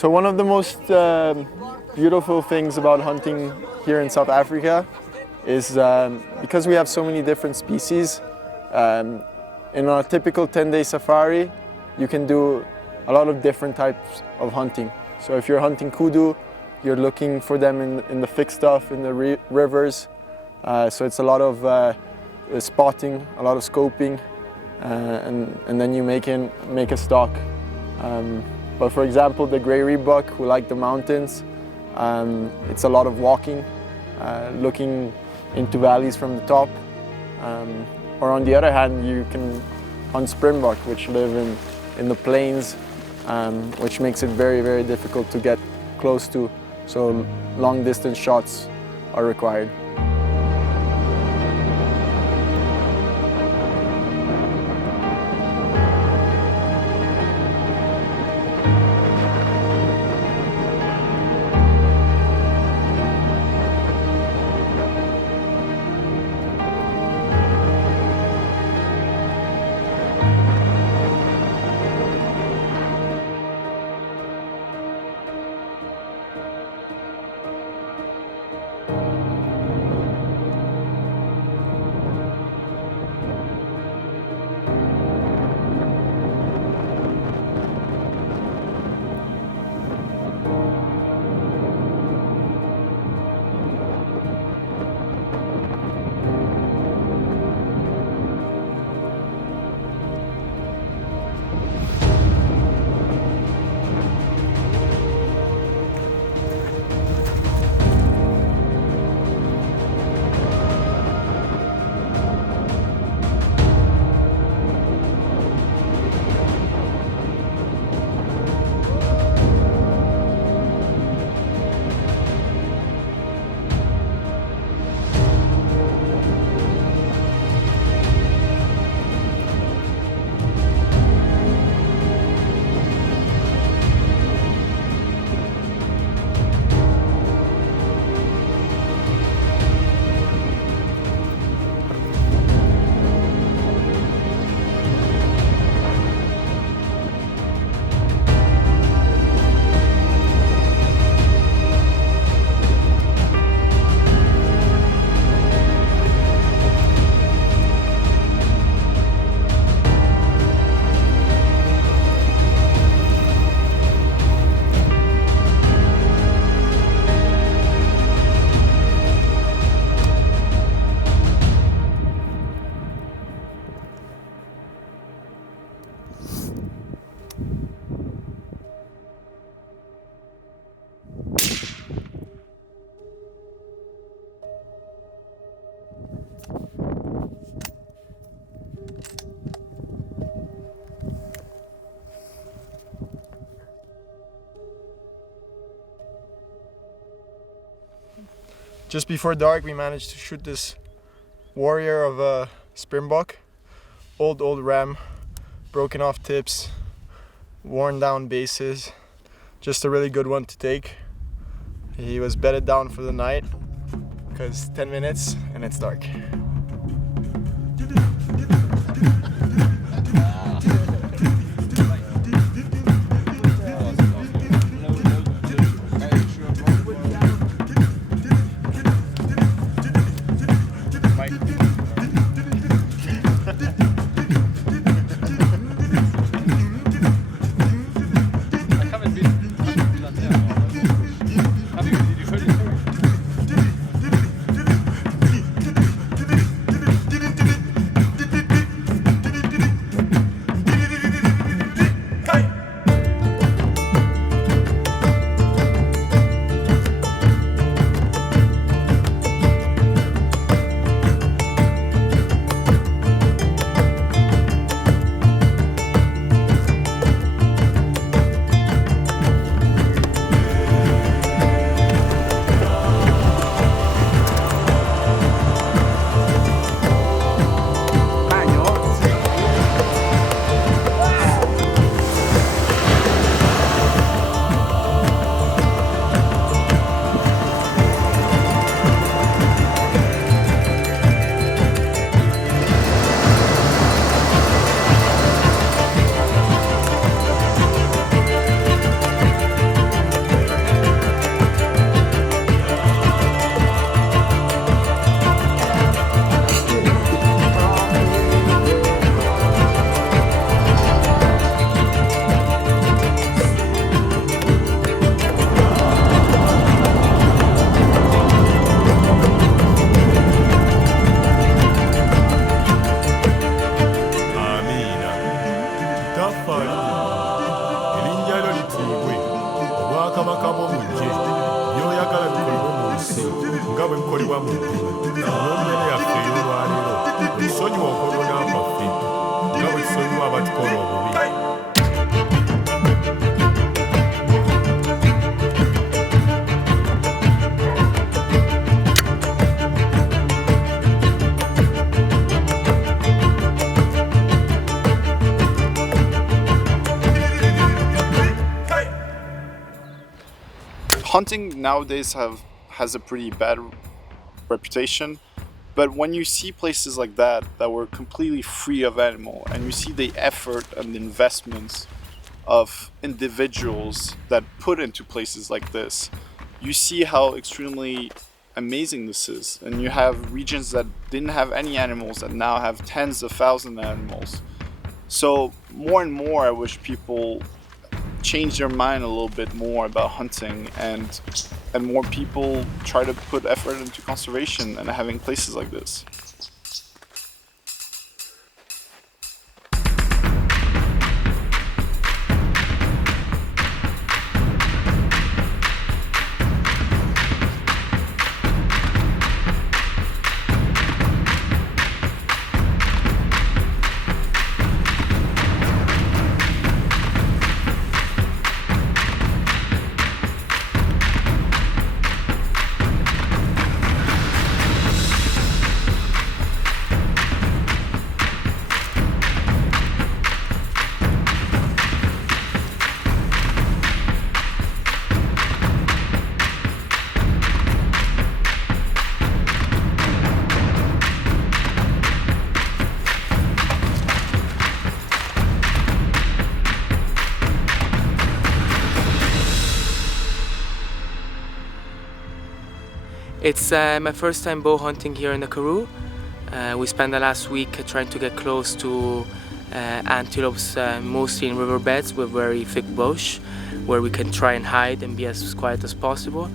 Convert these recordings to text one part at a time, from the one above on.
So one of the most beautiful things about hunting here in South Africa is because we have so many different species. In a typical 10-day safari, you can do a lot of different types of hunting. So if you're hunting kudu, you're looking for them in the thick stuff, in the rivers. So it's a lot of spotting, a lot of scoping, and then you make a stock. But for example, the grey reedbuck who like the mountains, it's a lot of walking, looking into valleys from the top. Or on the other hand, you can hunt springbok, which live in the plains, which makes it very, very difficult to get close to. So long distance shots are required. Just before dark, we managed to shoot this warrior of a springbok, old ram, broken off tips, worn down bases, just a really good one to take. He was bedded down for the night because 10 minutes and it's dark. hunting nowadays has a pretty bad reputation, but when you see places like that were completely free of animal, and you see the effort and the investments of individuals that put into places like this, you see how extremely amazing this is. And you have regions that didn't have any animals that now have tens of thousands of animals. So more and more I wish people change their mind a little bit more about hunting, and more people try to put effort into conservation and having places like this. It's my first time bow hunting here in the Karoo. We spent the last week trying to get close to antelopes, mostly in riverbeds with very thick bush, where we can try and hide and be as quiet as possible.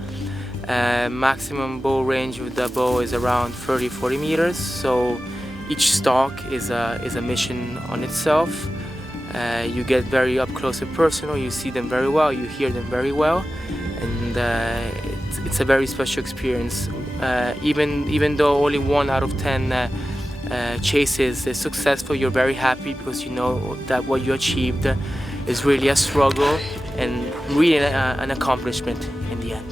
Maximum bow range with the bow is around 30-40 meters, so each stalk is a mission on itself. You get very up close and personal, you see them very well, you hear them very well, and it's a very special experience. Even though only 1 out of 10 chases is successful, you're very happy because you know that what you achieved is really a struggle and really an accomplishment in the end.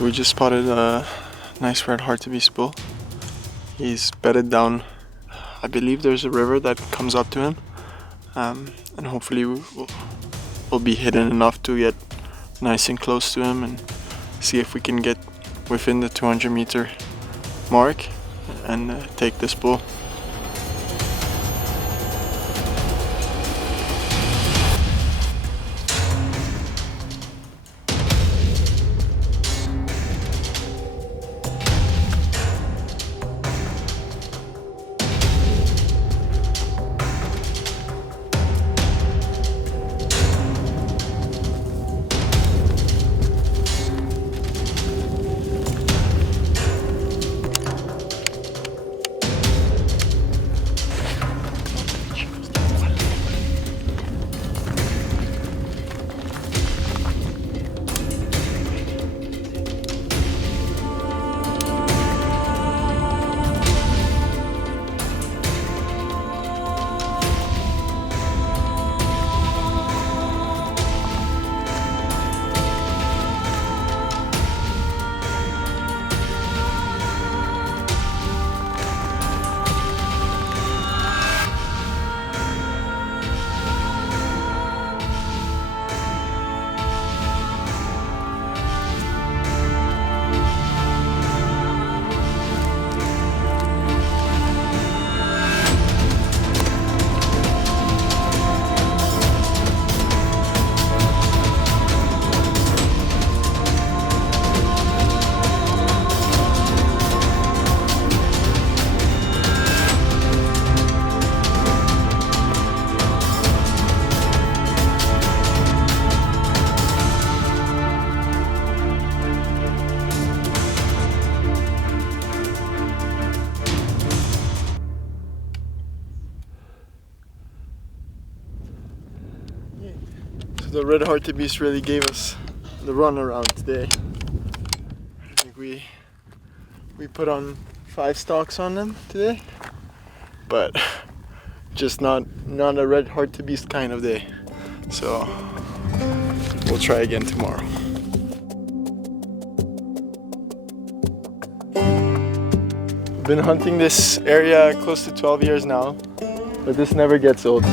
So we just spotted a nice red hartebeest bull. He's bedded down. I believe there's a river that comes up to him, and hopefully we'll be hidden enough to get nice and close to him and see if we can get within the 200-meter mark and take this bull. The red hartebeest really gave us the run around today. I think we put on 5 stalks on them today, but just not a red hartebeest kind of day. So we'll try again tomorrow. I've been hunting this area close to 12 years now, but this never gets old.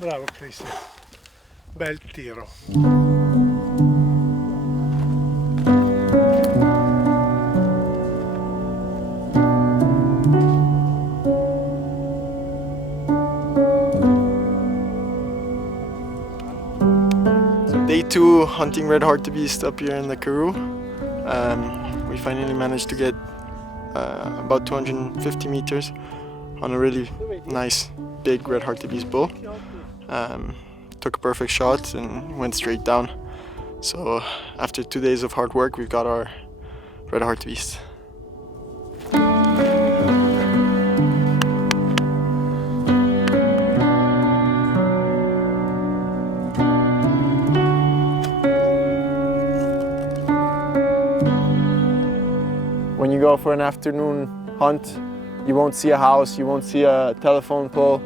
Bravo Cristian, bel tiro. Day 2 hunting red hartebeest up here in the Karoo. We finally managed to get about 250 meters on a really nice big red hartebeest bull. Took a perfect shot and went straight down. So after 2 days of hard work, we've got our red hartebeest. When you go for an afternoon hunt, you won't see a house, you won't see a telephone pole,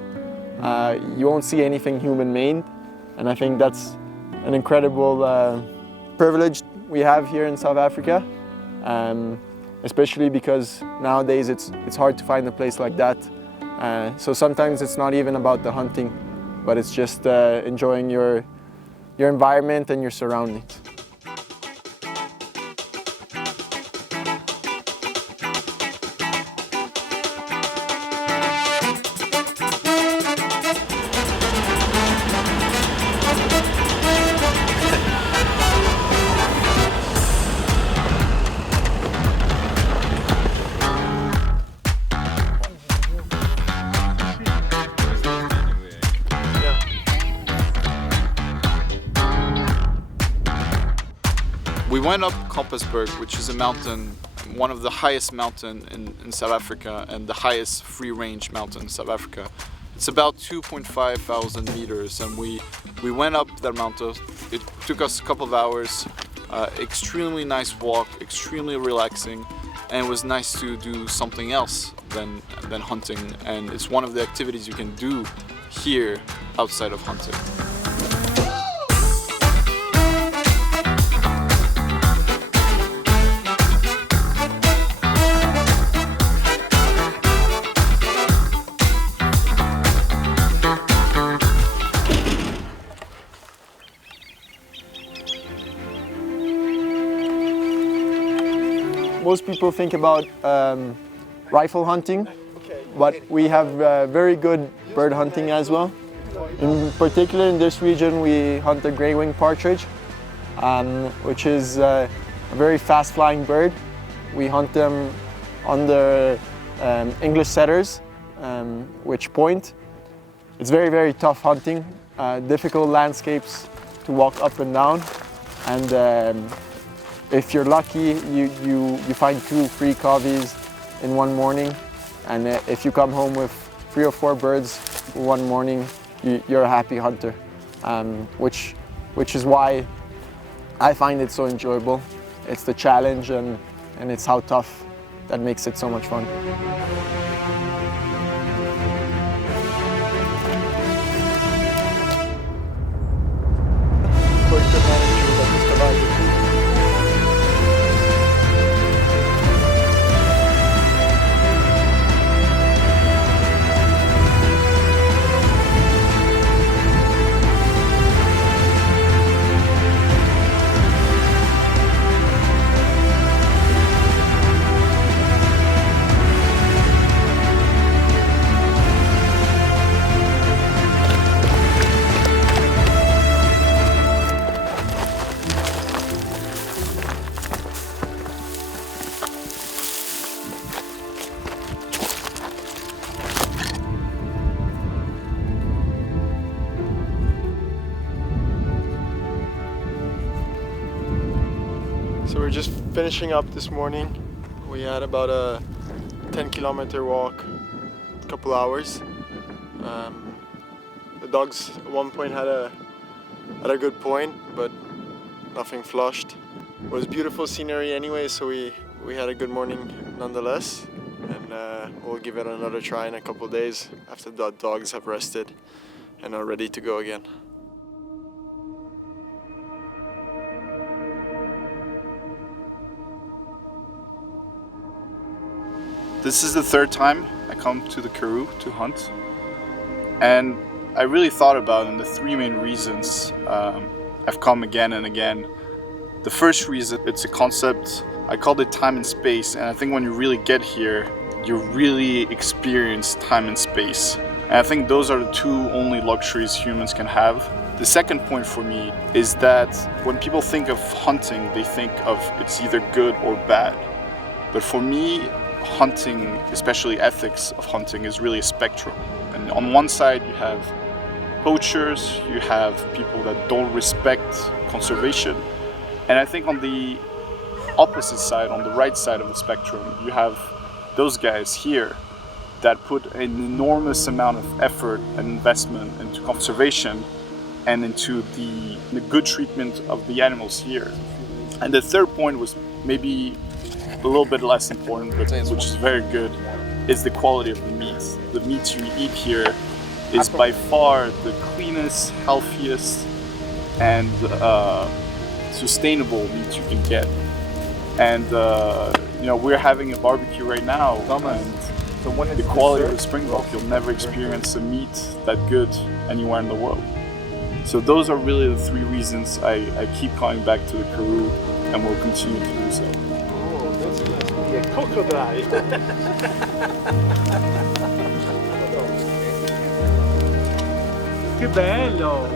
you won't see anything human-made. And I think that's an incredible privilege we have here in South Africa, especially because nowadays it's hard to find a place like that. So sometimes it's not even about the hunting, but it's just enjoying your environment and your surroundings. We went up Koppesberg, which is a mountain, one of the highest mountains in South Africa and the highest free-range mountain in South Africa. It's about 2,500 meters, and we went up that mountain. It took us a couple of hours. Extremely nice walk, extremely relaxing, and it was nice to do something else than hunting. And it's one of the activities you can do here outside of hunting. Most people think about rifle hunting, but we have very good bird hunting as well. In particular, in this region, we hunt the grey-winged partridge, which is a very fast-flying bird. We hunt them under English setters, which point. It's very, very tough hunting, difficult landscapes to walk up and down, and if you're lucky, you find 2 free coveys in one morning, and if you come home with 3 or 4 birds one morning, you're a happy hunter, which is why I find it so enjoyable. It's the challenge and it's how tough that makes it so much fun. So we're just finishing up this morning. We had about a 10-kilometer walk, a couple hours. The dogs at one point had a good point, but nothing flushed. It was beautiful scenery anyway, so we had a good morning nonetheless. And we'll give it another try in a couple days after the dogs have rested and are ready to go again. This is the 3rd time I come to the Karoo to hunt, and I really thought about it, and the 3 main reasons I've come again and again. The first reason, it's a concept, I called it time and space, and I think when you really get here, you really experience time and space. And I think those are the 2 only luxuries humans can have. The second point for me is that when people think of hunting, they think of it's either good or bad. But for me, hunting, especially ethics of hunting, is really a spectrum. And on one side you have poachers, you have people that don't respect conservation. And I think on the opposite side, on the right side of the spectrum, you have those guys here that put an enormous amount of effort and investment into conservation and into the good treatment of the animals here. And the third point was maybe a little bit less important, but which is very good, is the quality of the meat. The meat you eat here is by far the cleanest, healthiest, and sustainable meat you can get. And you know, we're having a barbecue right now, and the quality of the springbok, you'll never experience a meat that good anywhere in the world. So those are really the three reasons I keep coming back to the Karoo, and will continue to do so. Oh, that's nice. Yeah, crocodile. Che bello!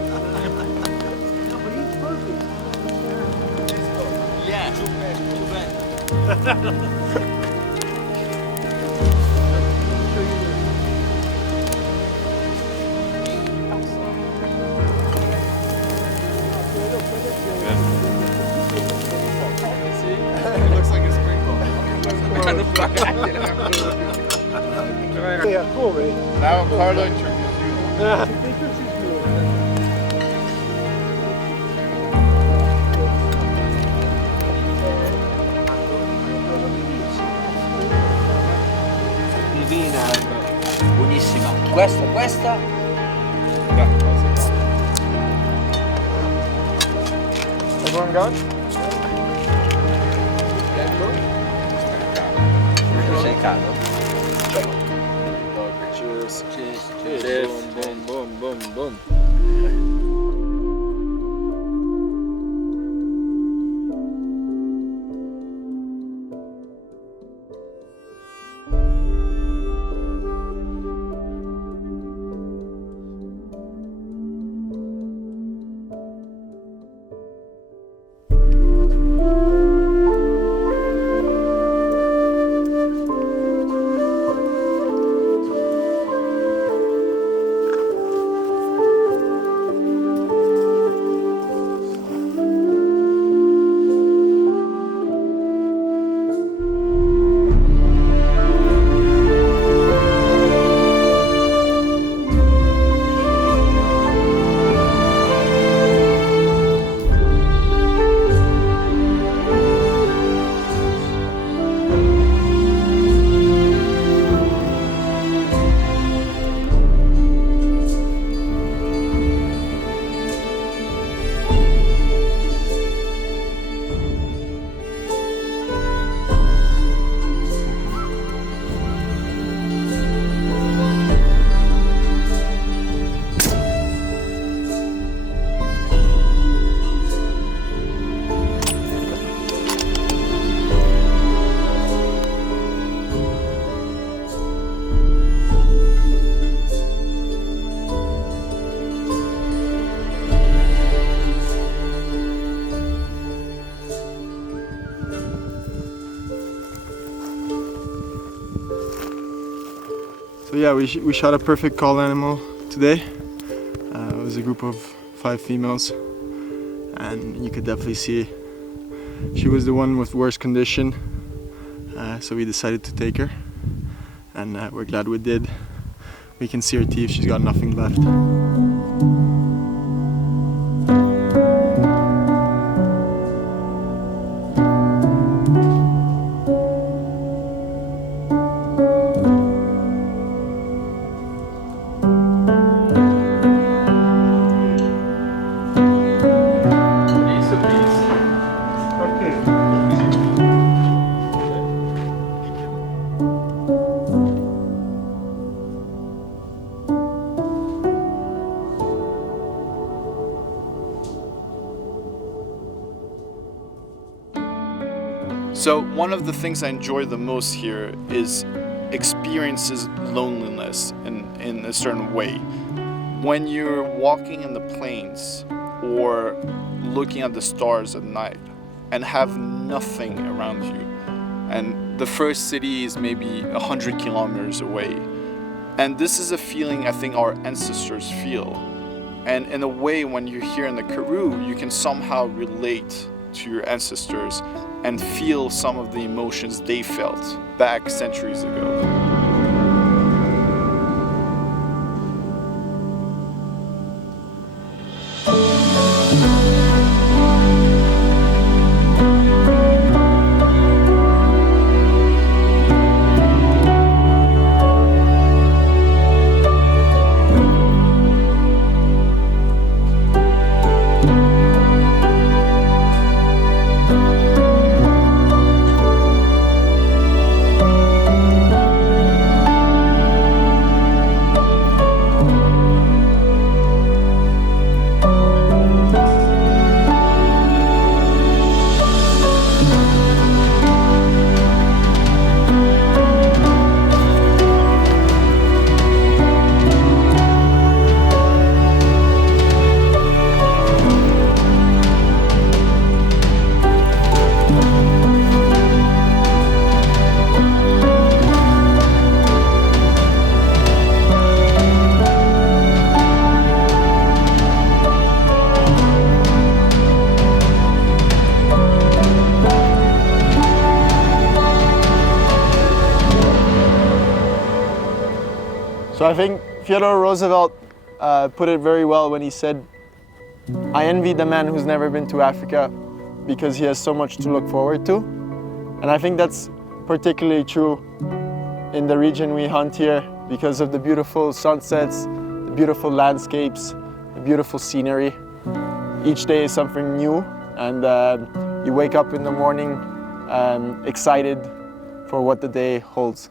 Yeah, too bad. It looks like a springbok. Yeah, come? Now Carlo introduced you. Divina, buonissima. Questa. Everyone got? Tu sei caldo? Cheers. Cheers. Boom. So yeah, we shot a perfect call animal today. It was a group of 5 females, and you could definitely see she was the one with worst condition. So we decided to take her, and we're glad we did. We can see her teeth, she's got nothing left. So one of the things I enjoy the most here is experiences loneliness in a certain way. When you're walking in the plains or looking at the stars at night and have nothing around you, and the first city is maybe 100 kilometers away, and this is a feeling I think our ancestors feel. And in a way, when you're here in the Karoo, you can somehow relate to your ancestors and feel some of the emotions they felt back centuries ago. So I think Theodore Roosevelt put it very well when he said, "I envy the man who's never been to Africa because he has so much to look forward to." And I think that's particularly true in the region we hunt here because of the beautiful sunsets, the beautiful landscapes, the beautiful scenery. Each day is something new, and you wake up in the morning excited for what the day holds.